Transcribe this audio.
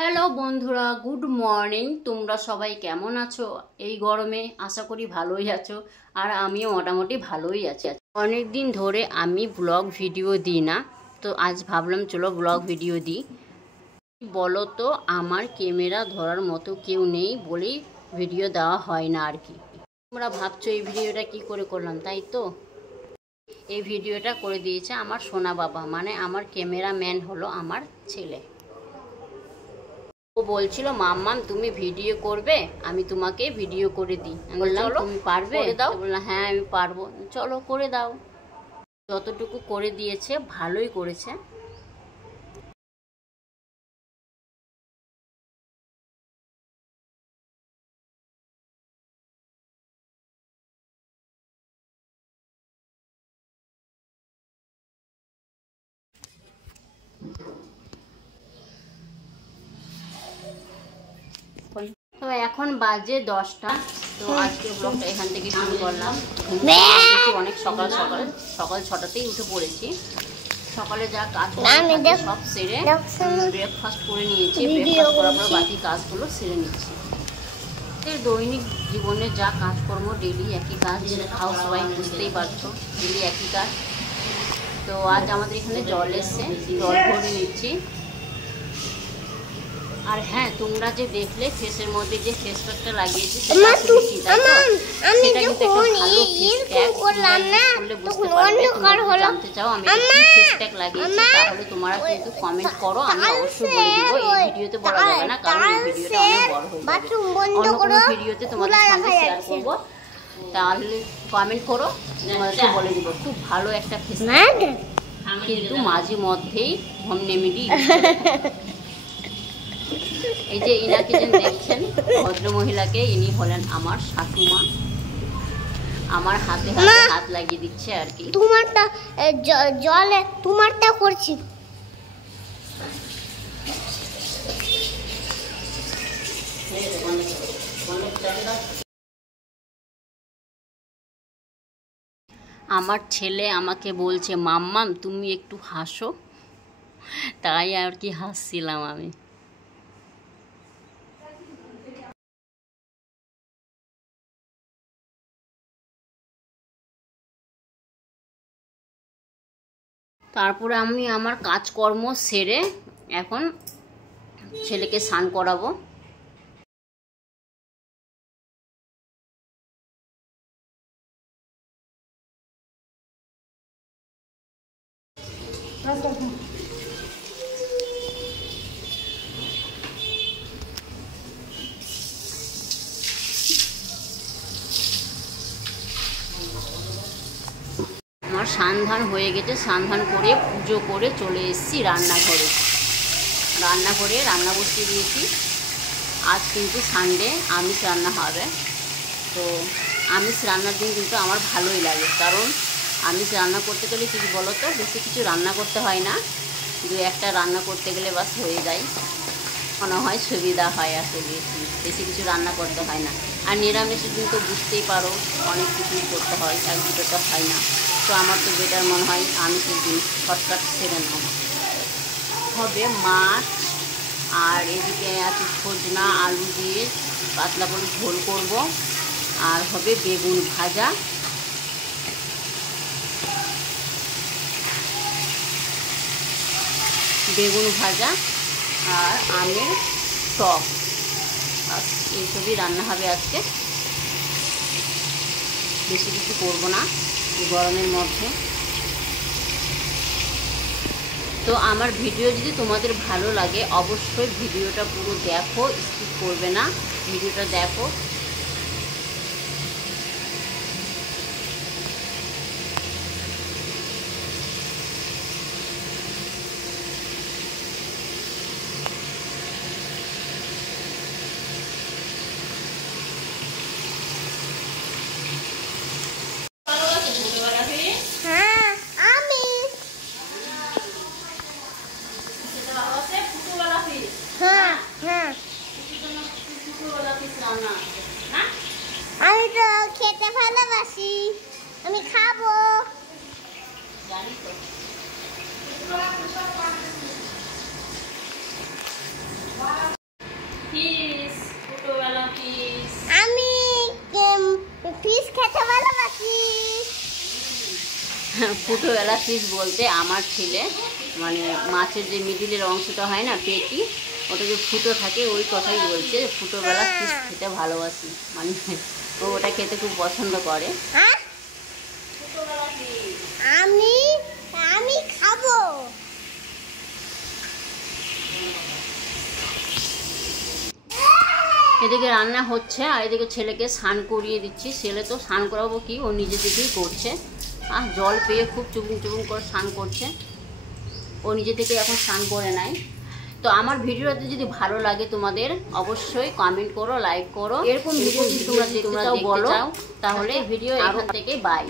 Hello বন্ধুরা, good morning. তোমরা সবাই কেমন আছো? এই গরমে আশা করি ভালোই আছো, আর আমিও মোটামুটি ভালোই আছি। অনেক দিন ধরে আমি ব্লগ ভিডিও দিই না, তো আজ ভাবলাম চলো ব্লগ ভিডিও দিই। বলো তো, আমার ক্যামেরা ধরার মতো কেউ নেই বলেই ভিডিও দেওয়া হয় না আর কি। তোমরা ভাবছো এই ভিডিওটা কি করে করলাম, তাই তো? এই ভিডিওটা করে দিয়েছে আমার সোনা বাবা, মানে আমার ক্যামেরাম্যান হলো আমার ছেলে। ও বলছিল, মাম্মাম তুমি ভিডিও করবে, আমি তোমাকে ভিডিও করে দিই। আমি বললাম তুমি পারবে? দাও। বললাম হ্যাঁ আমি পারবো, চলো করে দাও। যতটুকু করে দিয়েছে ভালোই করেছে। তো এখন বাজে 10টা। তো আজকে ব্লগটা এখান থেকে শুরু করলাম। অনেক সকাল 6টাতেই উঠে পড়েছি। সকালে যা কাজ সব সেরে ব্রেকফাস্ট করে নিয়েছি। ব্রেকফাস্ট করার পর বাকি কাজগুলো সেরে নিচ্ছি। দৈনিক জীবনে যা কাজকর্ম, ডেলি একই কাজ। হাউস ওয়াইফ বুঝতেই পারছো, ডেলি একই কাজ। তো আজ আমাদের এখানে জল এসছে, জল ভরে নিচ্ছি। আর হ্যাঁ, তোমরা যে দেখলে ফেসের মধ্যে যে ফেস প্যাকটা লাগিয়েছি, সেটা জানতে চাও আমি ফেস প্যাক লাগিয়েছি, তাহলে তোমরা কিন্তু কমেন্ট করো, আমি অবশ্যই বলে দিব। এই ভিডিওতে বলা যাবে না, কারণ এই ভিডিওটা অনেক বড় হয়ে যাবে। অন্য কোনো ভিডিওতে তোমাদের সঙ্গে শেয়ার করবো, তাহলে কমেন্ট করো, তোমাদেরকে বলে দিব। খুব ভালো একটা ফেস প্যাক, কিন্তু মাঝে মধ্যেই হোম রেমেডি। এই যে ইনাকে যে দেখছেন, ভদ্র মহিলাকে, ইনি হলেন আমার শাশুমা। আমার হাতে হাতে হাত লাগিয়ে দিচ্ছে আর কি। তোমারটা জলে তোমারটা করছি। আমার ছেলে আমাকে বলছে, মাম্মাম তুমি একটু হাসো, তাই আর কি হাসছিলাম আমি। তারপরে আমি আমার কাজকর্ম সেরে এখন ছেলেকে স্নান করাবো। আমার স্নান হয়ে গেছে, স্নান করে পুজো করে চলে এসেছি রান্নাঘরে। রান্না বসিয়ে দিয়েছি। আজ কিন্তু সানডে, আমিষ রান্না হবে। তো আমিষ রান্নার দিন কিন্তু আমার ভালোই লাগে, কারণ আমিষ রান্না করতে গেলে কিছু বলো তো, বেশি কিছু রান্না করতে হয় না, দু একটা রান্না করতে গেলে বাস হয়ে যায়, মনে হয় সুবিধা হয়। আসলে বেশি কিছু রান্না করতে হয় না। আর নিরামিষের দিন তো বুঝতেই পারো, অনেক কিছুই করতে হয়, এক দুটো তো হয় না। তো আমার তো বেটার মনে হয় আমিষের দিন শর্টকাট সেরে হবে মাছ, আর এদিকে আছে সজনা আলু দিয়ে পাতলা করে ঝোল করব, আর হবে বেগুন ভাজা। আর আমের টক, এইসবই রান্না হবে আজকে। বেশি কিছু করবো না এই গরমের মধ্যে। তো আমার ভিডিও যদি তোমাদের ভালো লাগে, অবশ্যই ভিডিওটা পুরো দেখো, স্কিপ করবে না, ভিডিওটা দেখো। ফুটোবেলা ফিশ বলতে আমার ছেলে মানে মাছের যে মিডিলের অংশটা হয় না পেটি, ওটা যে ফুটো থাকে ওই কথাই বলছে, ফুটোবেলা ফিশ খেতে ভালোবাসি, মানে ও ওটা খেতে খুব পছন্দ করে। আমি আমি খাবো। এদিকে রান্না হচ্ছে আর এদিকে ছেলেকে স্নান করিয়ে দিচ্ছি। ছেলে তো স্নান করাবো কি, ও নিজে থেকেই করছে, আর জল পেয়ে খুব চুবুং চুবুং করে স্নান করছে, ও নিজে থেকে এখন স্নান করে নেয়। তো আমার ভিডিওতে যদি ভালো লাগে তোমাদের অবশ্যই কমেন্ট করো, লাইক করো, এরকম ভিডিও যদি তোমরা দেখতে চাও বলো, তাহলে ভিডিও এখান থেকে বাই।